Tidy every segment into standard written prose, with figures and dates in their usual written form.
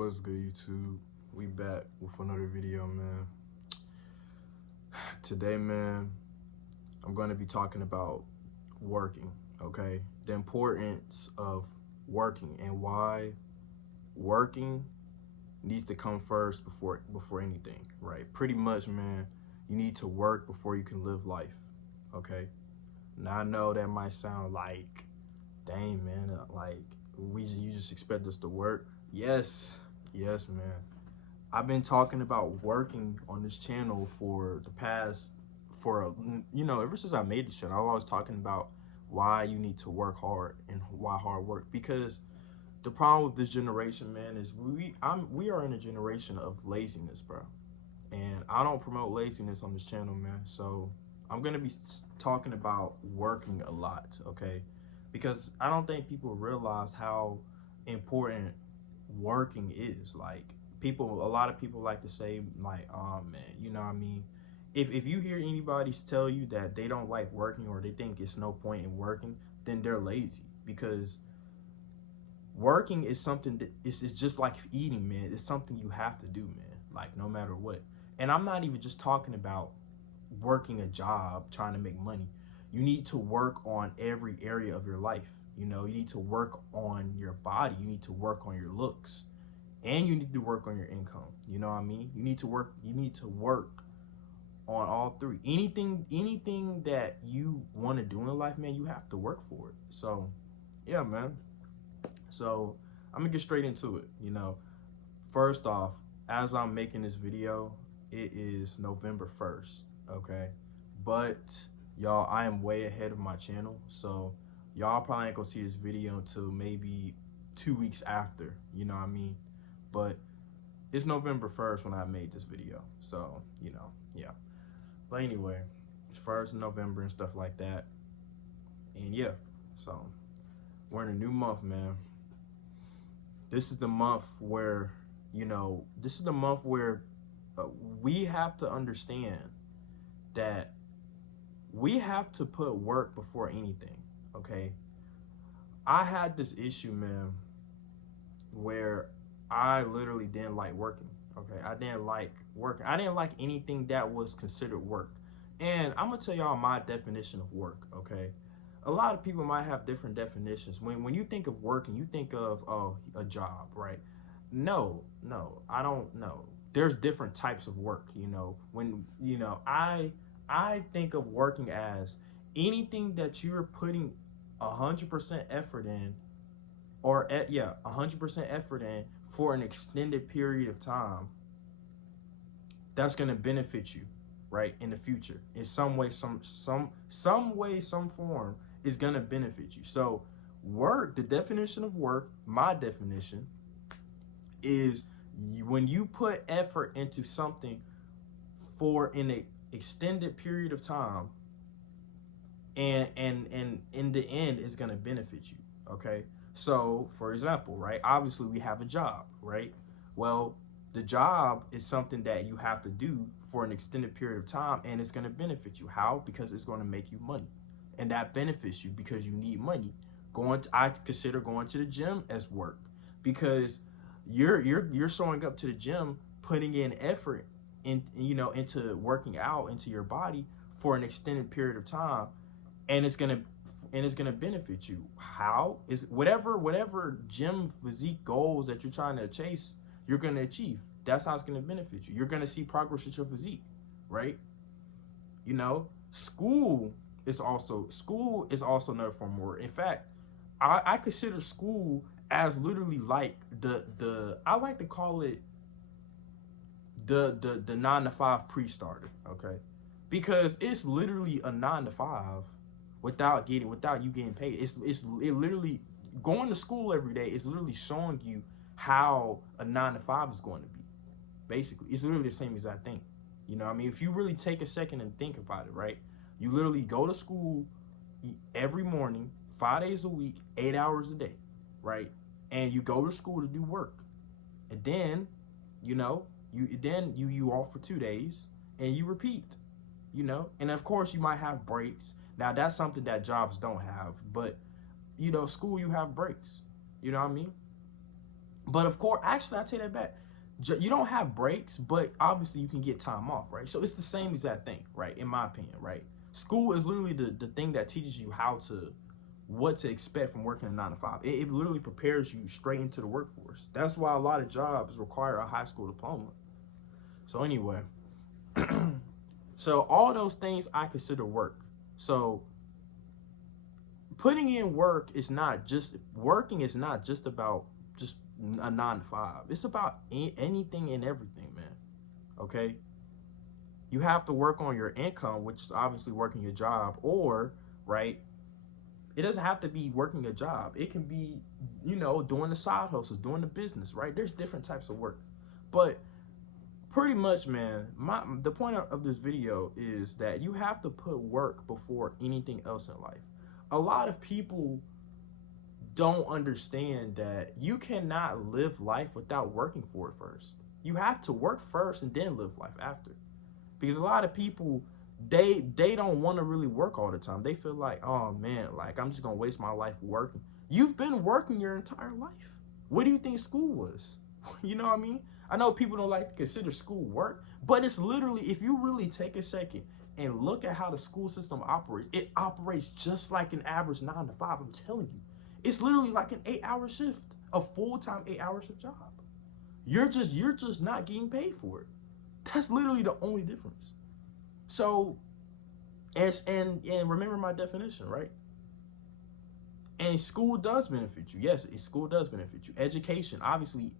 What's good, YouTube? We back with another video, man. Today, man, I'm going to be talking about working, okay? The importance of working and why working needs to come first before anything, right? Pretty much, man, you need to work before you can live life, okay? Now, I know that might sound like, dang, man, you just expect us to work. Yes, man. I've been talking about working on this channel for the past, ever since I made this channel. I'm always talking about why you need to work hard and why hard work. Because the problem with this generation, man, is we are in a generation of laziness, bro. And I don't promote laziness on this channel, man. So I'm gonna be talking about working a lot, okay? Because I don't think people realize how important working is. Like, a lot of people like to say, like, oh man, you know what I mean? If you hear anybody tell you that they don't like working or they think it's no point in working, then they're lazy. Because working is something that it's just like eating, man. It's something you have to do, man, like no matter what. And I'm not even just talking about working a job trying to make money. You need to work on every area of your life. You need to work on your body. You need to work on your looks, and you need to work on your income. You know what I mean? You need to work on all three. Anything that you want to do in life, man, you have to work for it. So yeah, man. So I'm gonna get straight into it. First off, as I'm making this video, it is November 1st, okay? But y'all, I am way ahead of my channel, so y'all probably ain't gonna see this video until maybe 2 weeks after, you know what I mean? But it's November 1st when I made this video, so yeah. But anyway, it's 1st of November and stuff like that. And yeah, so we're in a new month, man. This is the month where, we have to understand that we have to put work before anything, okay? I had this issue, man, where I literally didn't like working, okay? I didn't like working. I didn't like anything that was considered work. And I'm gonna tell y'all my definition of work, okay? A lot of people might have different definitions. When you think of working, you think of a job, right? No, I don't know. There's different types of work, When I think of working as anything that you're putting 100% effort in, 100% effort in for an extended period of time. That's gonna benefit you, right, in the future in some way, some form is gonna benefit you. So work, the definition of work, my definition is when you put effort into something for an extended period of time, and in the end it's gonna benefit you, okay? So for example, right, obviously we have a job, right? Well, the job is something that you have to do for an extended period of time, and it's going to benefit you. How? Because it's going to make you money, and that benefits you because you need money. I consider going to the gym as work, because you're showing up to the gym, putting in effort into working out, into your body for an extended period of time, and it's gonna benefit you. How? Is whatever gym physique goals that you're trying to chase, you're going to achieve. That's how it's going to benefit you. You're going to see progress with your physique, right? School is also another form of work. In fact, I consider school as literally like I like to call it the 9 to 5 pre-starter, okay? Because it's literally a 9 to 5 without you getting paid. It literally, going to school every day is literally showing you how a 9 to 5 is going to be. Basically, it's literally the same exact thing. If you really take a second and think about it, right? You literally go to school every morning, 5 days a week, 8 hours a day, right? And you go to school to do work. And then, you off for 2 days and you repeat, and of course you might have breaks. Now that's something that jobs don't have, but school, you have breaks. You know what I mean? But of course, actually, I take that back. You don't have breaks, but obviously you can get time off, right? So it's the same exact thing, right? In my opinion, right? School is literally the thing that teaches you what to expect from working a 9 to 5. It literally prepares you straight into the workforce. That's why a lot of jobs require a high school diploma. So anyway, so all those things I consider work. So putting in work is not just working is not just about just a 9 to 5. It's about anything and everything, man. Okay, you have to work on your income, which is obviously working your job, or right. It doesn't have to be working a job. It can be, doing the side hustles, doing the business, right? There's different types of work, but pretty much, man, the point of this video is that you have to put work before anything else in life. A lot of people don't understand that you cannot live life without working for it first. You have to work first and then live life after. Because a lot of people, they don't want to really work all the time. They feel like, oh man, like I'm just gonna waste my life working. You've been working your entire life. What do you think school was? You know what I mean? I know people don't like to consider school work, but it's literally, if you really take a second and look at how the school system operates, it operates just like an average 9 to 5. I'm telling you, it's literally like an 8-hour shift, a full-time 8-hour shift job. You're just not getting paid for it. That's literally the only difference. So, and remember my definition, right? And school does benefit you. Yes, school does benefit you. Education, obviously,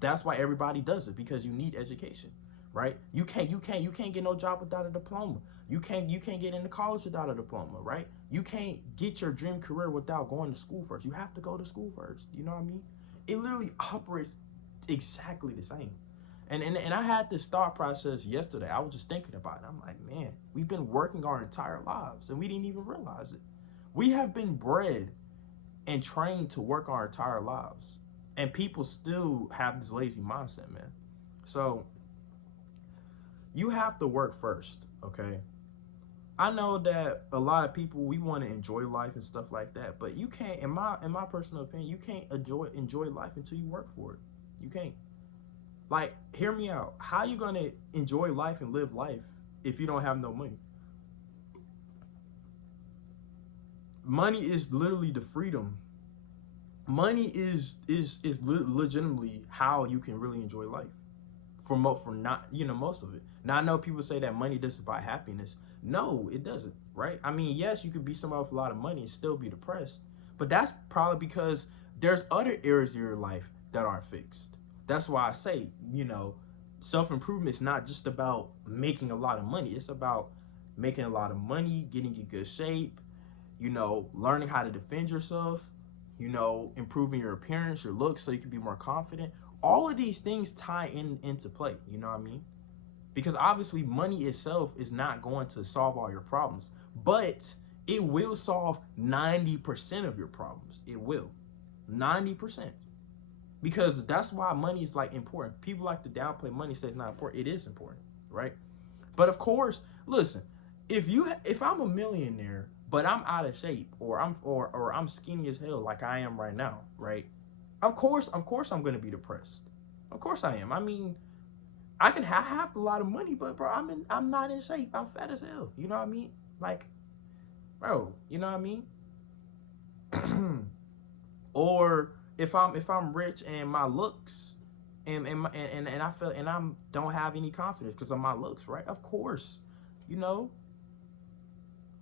that's why everybody does it, because you need education, right? You can't get no job without a diploma. You can't get into college without a diploma, right? You can't get your dream career without going to school first. You have to go to school first. You know what I mean? It literally operates exactly the same. And I had this thought process yesterday. I was just thinking about it. I'm like, man, we've been working our entire lives and we didn't even realize it. We have been bred and trained to work our entire lives. And people still have this lazy mindset, man. So you have to work first, okay? I know that a lot of people, we want to enjoy life and stuff like that, but you can't, in my personal opinion, you can't enjoy life until you work for it. You can't. Like, hear me out. How are you going to enjoy life and live life if you don't have no money? Money is literally the freedom. Money is legitimately how you can really enjoy life. For not, most of it. Now, I know people say that money doesn't buy happiness. No, it doesn't, right? I mean, yes, you could be somebody with a lot of money and still be depressed, but that's probably because there's other areas of your life that aren't fixed. That's why I say, self-improvement is not just about making a lot of money. It's about making a lot of money, getting in good shape, learning how to defend yourself, improving your appearance, your looks, so you can be more confident. All of these things tie into play, you know what I mean? Because obviously money itself is not going to solve all your problems, but it will solve 90% of your problems. It will. 90%. Because that's why money is like important. People like to downplay money, say it's not important. It is important, right? But of course, listen, if I'm a millionaire, but I'm out of shape, or I'm skinny as hell like I am right now, right? Of course I'm gonna be depressed. Of course I am. I mean, I can have a lot of money, but bro, I'm not in shape. I'm fat as hell. You know what I mean? Like, bro, you know what I mean? Or if I'm rich and my looks and I feel and I don't have any confidence because of my looks, right? Of course,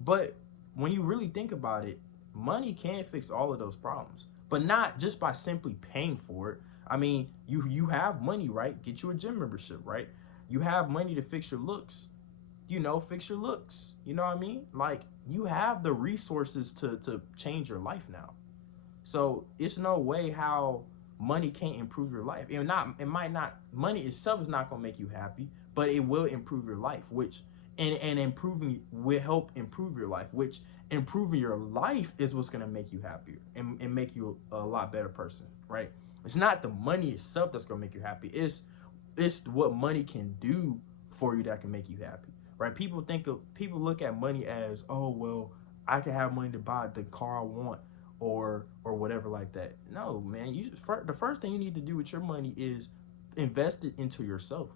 But when you really think about it, money can fix all of those problems, but not just by simply paying for it. I mean, you have money, right? Get you a gym membership, right? You have money to fix your looks, fix your looks. You know what I mean? Like, you have the resources to change your life now. So it's no way how money can't improve your life. Money itself is not gonna make you happy, but it will improve your life, which and improving will help improve your life, which improving your life is what's gonna make you happier and make you a lot better person, right? It's not the money itself that's gonna make you happy. It's what money can do for you that can make you happy, right? People look at money as, oh well, I can have money to buy the car I want, or whatever like that. No, man. The first thing you need to do with your money is invest it into yourself,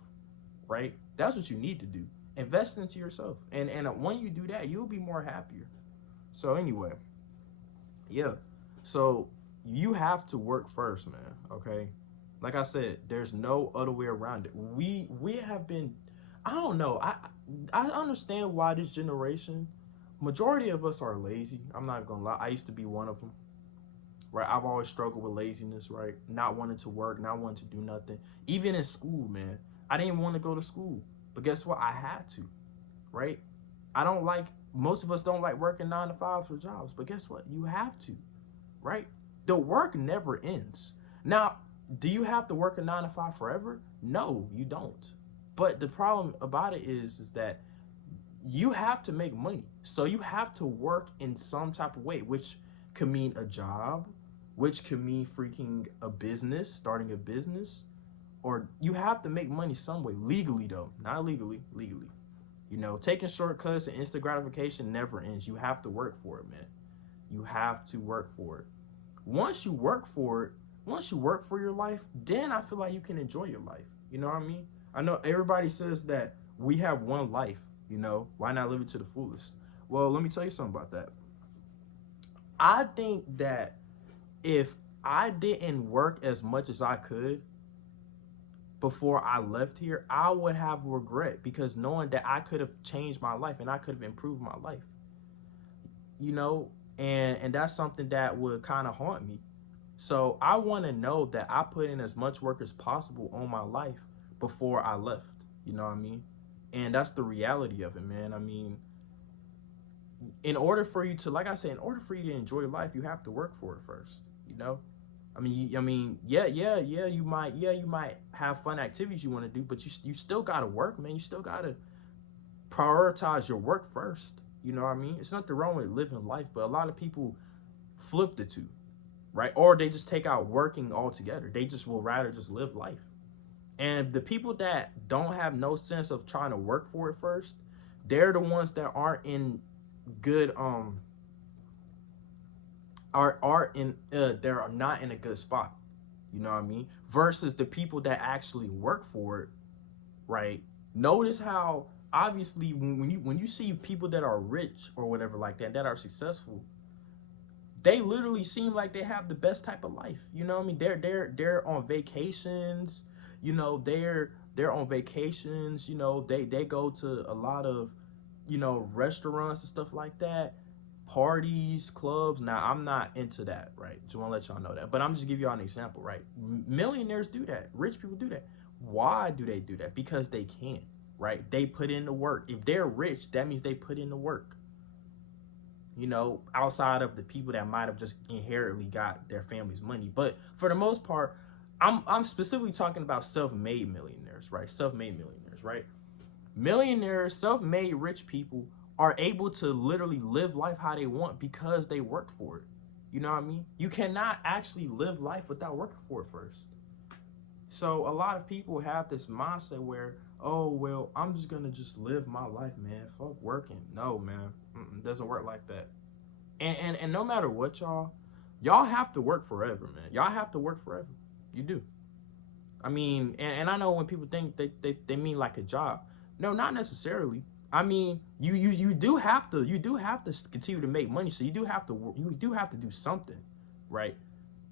right? That's what you need to do. Invest into yourself, and when you do that, you'll be more happier. So anyway, yeah. So you have to work first, man. Okay. Like I said, there's no other way around it. We have been, I don't know. I understand why this generation, majority of us are lazy. I'm not gonna lie. I used to be one of them. Right. I've always struggled with laziness. Right. Not wanting to work. Not wanting to do nothing. Even in school, man. I didn't want to go to school, but guess what? I had to. Right. I don't like. Most of us don't like working 9 to 5 for jobs, but guess what? You have to. Right. The work never ends. Now, do you have to work a 9 to 5 forever? No, you don't. But the problem about it is that you have to make money. So you have to work in some type of way, which could mean a job, which could mean freaking a business, starting a business, or you have to make money some way, legally though, not illegally, legally. You know, taking shortcuts and instant gratification never ends. You have to work for it, man. You have to work for it. Once you work for it, once you work for your life, then I feel like you can enjoy your life. You know what I mean? I know everybody says that we have one life, you know, why not live it to the fullest? Well, let me tell you something about that. I think that if I didn't work as much as I could before I left here, I would have regret, because knowing that I could have changed my life and I could have improved my life, you know, and that's something that would kind of haunt me. So I want to know that I put in as much work as possible on my life before I left. You know what I mean? And that's the reality of it, man. I mean, in order for you to, like I said, in order for you to enjoy life, you have to work for it first. You know? Yeah, you might have fun activities you want to do, but you still gotta work, man. You still gotta prioritize your work first. You know what I mean? It's nothing wrong with living life, but a lot of people flip the two, right? Or they just take out working altogether. They just will rather just live life. And the people that don't have no sense of trying to work for it first, they're the ones that aren't in good they're not in a good spot. You know what I mean? Versus the people that actually work for it, right? Notice how obviously when you see people that are rich or whatever like that are successful, they literally seem like they have the best type of life. You know what I mean? They're on vacations. You know, they're on vacations. You know, they go to a lot of, you know, restaurants and stuff like that, parties, clubs. Now, I'm not into that, right? Just want to let y'all know that. But I'm just give y'all an example, right? Millionaires do that. Rich people do that. Why do they do that? Because they can, right? They put in the work. If they're rich, that means they put in the work. You know, outside of the people that might have just inherently got their family's money. But for the most part, I'm specifically talking about self-made millionaires, right? Self-made millionaires, right? Millionaires, self-made rich people are able to literally live life how they want because they work for it. You know what I mean? You cannot actually live life without working for it first. So a lot of people have this mindset where, oh, well, I'm just going to just live my life, man. Fuck working. No, man. It doesn't work like that. And no matter what, y'all have to work forever, man. Y'all have to work forever. You do. I mean, and I know when people think they mean like a job. No, not necessarily. I mean, you do have to continue to make money. So you do have to do something, right?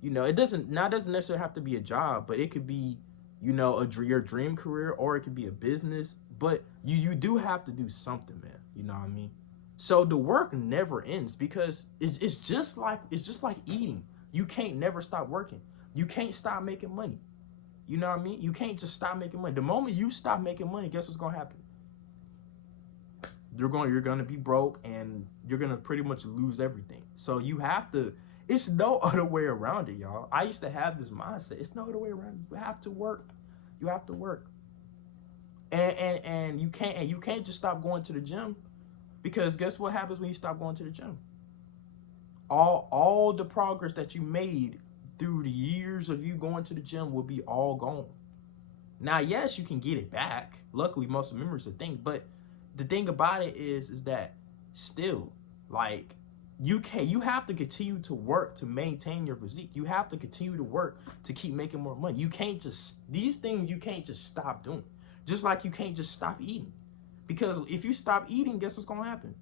You know, it doesn't necessarily have to be a job, but it could be, you know, your dream career, or it could be a business. But you do have to do something, man. You know what I mean? So the work never ends, because it's just like eating. You can't never stop working. You can't stop making money. You know what I mean? You can't just stop making money. The moment you stop making money, guess what's gonna happen? You're gonna be broke, and you're gonna pretty much lose everything. So you have to. It's no other way around it, y'all. I used to have this mindset. It's no other way around it. You have to work. You have to work. And you can't just stop going to the gym, because guess what happens when you stop going to the gym? All the progress that you made through the years of you going to the gym will be all gone. Now, yes, you can get it back. Luckily, most of the memories are a thing. But the thing about it is that still, like, You have to continue to work to maintain your physique. You have to continue to work to keep making more money. You can't just, these things you can't just stop doing. Just like you can't just stop eating. Because if you stop eating, guess what's gonna happen?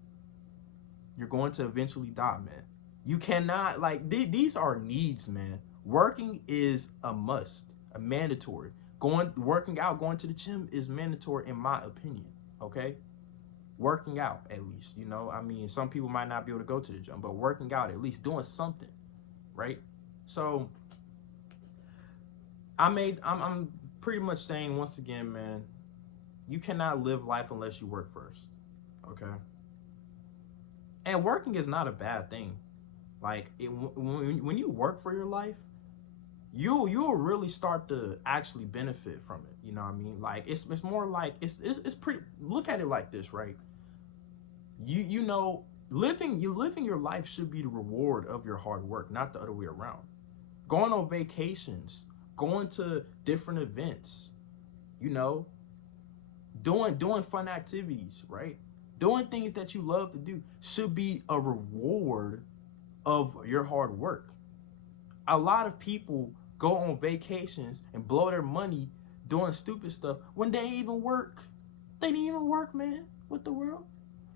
You're going to eventually die, man. You cannot, like, these are needs, man. Working is a must, a mandatory. Working out, going to the gym is mandatory in my opinion, okay? Working out, at least, you know, I mean, some people might not be able to go to the gym, but working out, at least doing something, right? So I'm pretty much saying, once again, man, you cannot live life unless you work first, okay? And working is not a bad thing. Like, when you work for your life, you'll really start to actually benefit from it. You know what I mean? Like, it's more like, it's pretty, look at it like this, right? You know, living your life should be the reward of your hard work, not the other way around. Going on vacations, going to different events, you know, doing fun activities, right? Doing things that you love to do should be a reward of your hard work. A lot of people go on vacations and blow their money doing stupid stuff when they ain't even work. They didn't even work, man. What the world?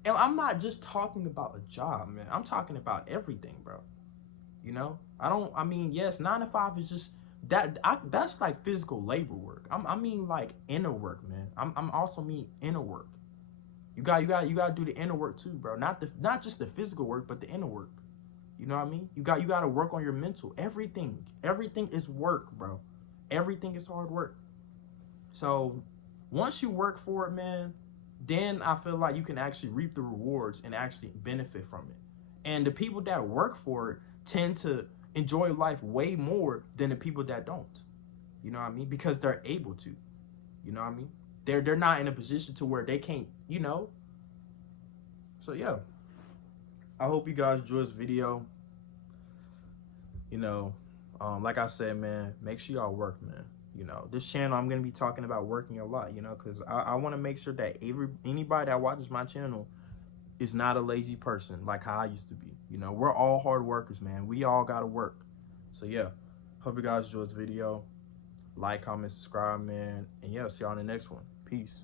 And I'm not just talking about a job, man. I'm talking about everything, bro. You know? I mean, yes, 9 to 5 is just that's like physical labor work. I mean like inner work, man. I'm also mean inner work. You got to do the inner work too, bro. Not just the physical work, but the inner work. You know what I mean? You got to work on your mental. Everything is work, bro. Everything is hard work. So once you work for it, man, then I feel like you can actually reap the rewards and actually benefit from it. And the people that work for it tend to enjoy life way more than the people that don't. You know what I mean? Because they're able to. You know what I mean? They're not in a position to where they can't, you know. So yeah. I hope you guys enjoy this video. You know, like I said, man, make sure y'all work, man. You know, this channel, I'm going to be talking about working a lot, you know, because I want to make sure that anybody that watches my channel is not a lazy person like how I used to be. You know, we're all hard workers, man. We all got to work. So, yeah, hope you guys enjoyed this video. Like, comment, subscribe, man. And, yeah, see y'all in the next one. Peace.